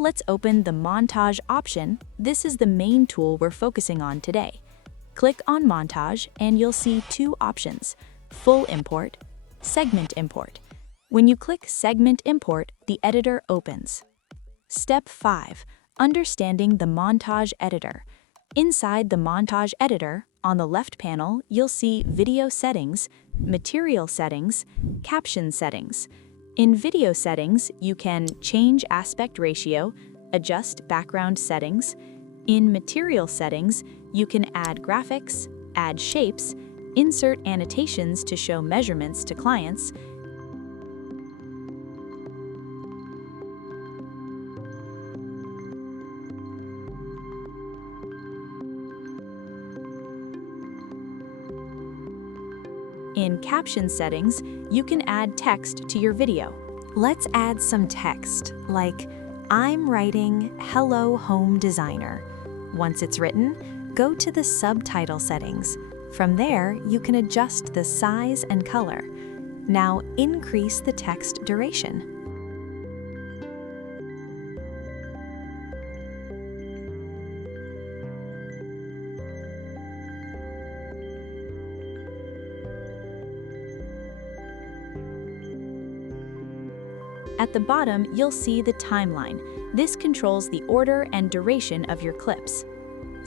let's open the Montage option. This is the main tool we're focusing on today. Click on Montage and you'll see two options: Full Import, Segment Import. When you click Segment Import, the editor opens. Step 5. Understanding the Montage Editor. Inside the Montage Editor, on the left panel, you'll see Video Settings, Material Settings, Caption Settings. In Video Settings, you can change aspect ratio, adjust background settings. In Material Settings, you can add graphics, add shapes, insert annotations to show measurements to clients. In Caption Settings, you can add text to your video. Let's add some text, like, "I'm writing Hello Home Designer." Once it's written, go to the subtitle settings. From there, you can adjust the size and color. Now increase the text duration. At the bottom, you'll see the timeline. This controls the order and duration of your clips.